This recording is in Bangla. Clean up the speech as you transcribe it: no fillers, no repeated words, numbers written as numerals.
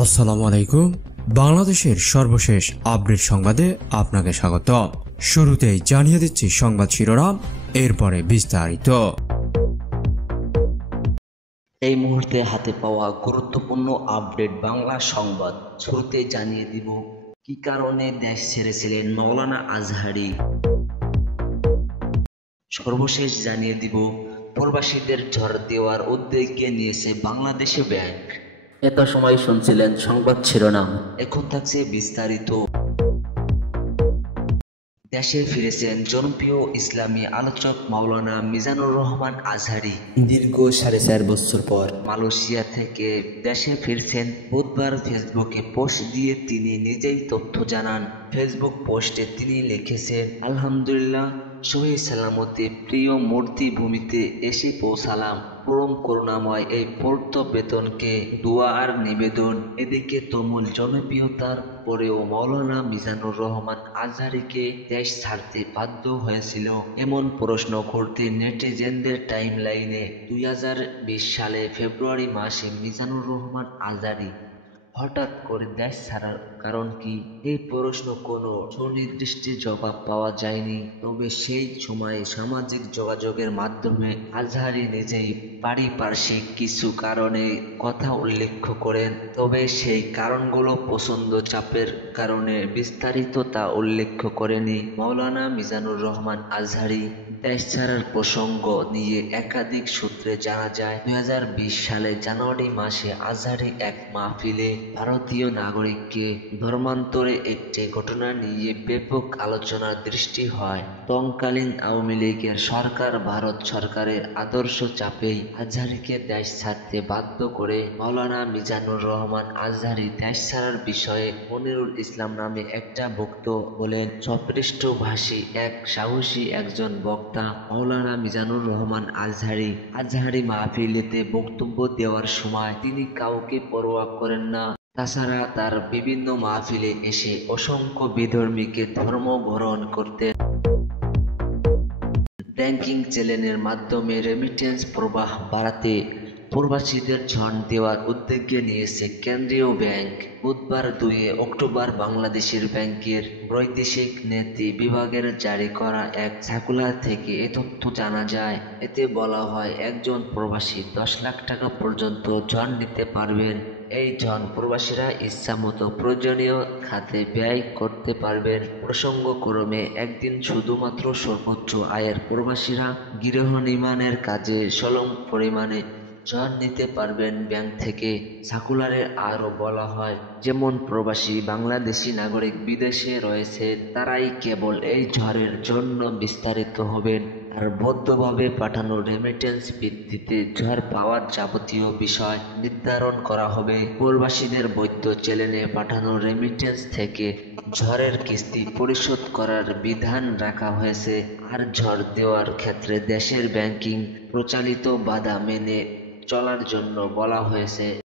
আসসালামু আলাইকুম। বাংলাদেশের সর্বশেষ আপডেট সংবাদে আপনাকে স্বাগত। শুরুতেই জানিয়ে দিচ্ছি সংবাদ শিরোনাম, এরপরে বিস্তারিত। এই মুহূর্তে হাতে পাওয়া গুরুত্বপূর্ণ আপডেট বাংলা সংবাদ। শুরুতেই জানিয়ে দিব কি কারণে দেশ ছেড়েছিলেন মাওলানা আজহারী। সর্বশেষ জানিয়ে দিব প্রবাসীদের ঝড় দেওয়ার উদ্যোগে নিয়েছে বাংলাদেশ ব্যাংক। এত সময় শুনছিলেন সংবাদ শিরোনাম, এখন থাকছে বিস্তারিত। দেশে ফিরেছেন জনপ্রিয় ইসলামী আলোচক মাওলানা মিজানুর রহমান আজহারী। দীর্ঘ 4.5 বছর পর মালয়েশিয়া থেকে দেশে ফিরছেন। বুধবার ফেসবুকে পোস্ট দিয়ে তিনি নিজেই তথ্য জানান। ফেসবুক পোস্টে তিনি লিখেছেন, আলহামদুলিল্লাহ, সহি সালামতে প্রিয় মূর্তি ভূমিতে এসে পৌঁছালাম। পরম করুণাময় এই পূর্ত বেতনকে দোয়া আর নিবেদন। এদিকে তুমুল জনপ্রিয়তার পরেও মাওলানা মিজানুর রহমান আজহারীকে দেশ ছাড়তে বাধ্য হয়েছিল এমন প্রশ্ন করতে নেটিজেনদের টাইমলাইনে। 2020 সালে ফেব্রুয়ারি মাসে মিজানুর রহমান আজহারী হঠাৎ করে দেশ ছাড়ার কারণ কি, এই প্রশ্ন কোনো সুনির্দিষ্ট জবাব পাওয়া যায়নি। তবে সেই সময়ে সামাজিক যোগাযোগের মাধ্যমে আজহারী নিজেই পারিপার্শ্বিক কিছু কারণে কথা উল্লেখ করেন। তবে সেই কারণগুলো প্রচণ্ড চাপের কারণে বিস্তারিত তা উল্লেখ করেনি মাওলানা মিজানুর রহমান আজহারী। দেশ ছাড়ার প্রসঙ্গ নিয়ে একাধিক সূত্রে জানা যায়, 2020 সালে জানুয়ারি মাসে আজহারী এক মাহফিলে ভারতীয় নাগরিককে ধর্মান্তরে একটি ঘটনা নিয়ে ব্যাপক আলোচনার সৃষ্টি হয়। তৎকালীন আওয়ামী লীগের সরকার ভারত সরকারের আদর্শ চাপেই আজহারীকে দেশ ছাড়তে বাধ্য করে। মাওলানা মিজানুর রহমান আজহারী দেশ ছাড়ার বিষয়ে মনিরুল ইসলাম নামে একটা বক্তা বলেন, সপৃষ্ঠভাষী এক সাহসী একজন বক্তা মাওলানা মিজানুর রহমান আজহারী মাহফিলেতে বক্তব্য দেওয়ার সময় তিনি কাউকে পরোয়া করেন না। তাছাড়া তার বিভিন্ন মাহফিলে এসে অসংখ্য বিধর্মীকে ধর্ম গ্রহণ করতে ব্যাংকিং চ্যানেলের মাধ্যমে রেমিটেন্স প্রবাহ বাড়াতে প্রবাসীদের ঝড় দেওয়ার উদ্যোগ নিয়েছে কেন্দ্রীয় ব্যাংক। বুধবার 2 অক্টোবর বাংলাদেশের ব্যাংকের বৈদেশিক নীতি বিভাগের জারি করা এক সার্কুলার থেকে এ তথ্য জানা যায়। এতে বলা হয়, একজন প্রবাসী 10 লাখ টাকা পর্যন্ত ঝড় নিতে পারবেন। এই ঋণ প্রবাসীরা ইচ্ছামতো প্রয়োজনীয় খাতে ব্যয় করতে পারবেন। প্রসঙ্গক্রমে একদিন শুধুমাত্র সর্বোচ্চ আয়ের প্রবাসীরা গৃহ নির্মাণের কাজে স্বল্প পরিমাণে ঋণ নিতে পারবেন ব্যাংক থেকে। সার্কুলারে আরও বলা হয়, যেমন প্রবাসী বাংলাদেশি নাগরিক বিদেশে রয়েছে তারাই কেবল এই ঋণের জন্য বিস্তারিত হবেন। আর বৈধভাবে পাঠানো রেমিটেন্স ভিত্তিতে ঋণ পাওয়ার যাবতীয় বিষয় নির্ধারণ করা হবে। প্রবাসীদের বৈধ চ্যানেলে পাঠানো রেমিটেন্স থেকে ঋণের কিস্তি পরিশোধ করার বিধান রাখা হয়েছে। আর ঋণ দেওয়ার ক্ষেত্রে দেশের ব্যাংকিং প্রচলিত বাধা মেনে চলার জন্য বলা হয়েছে।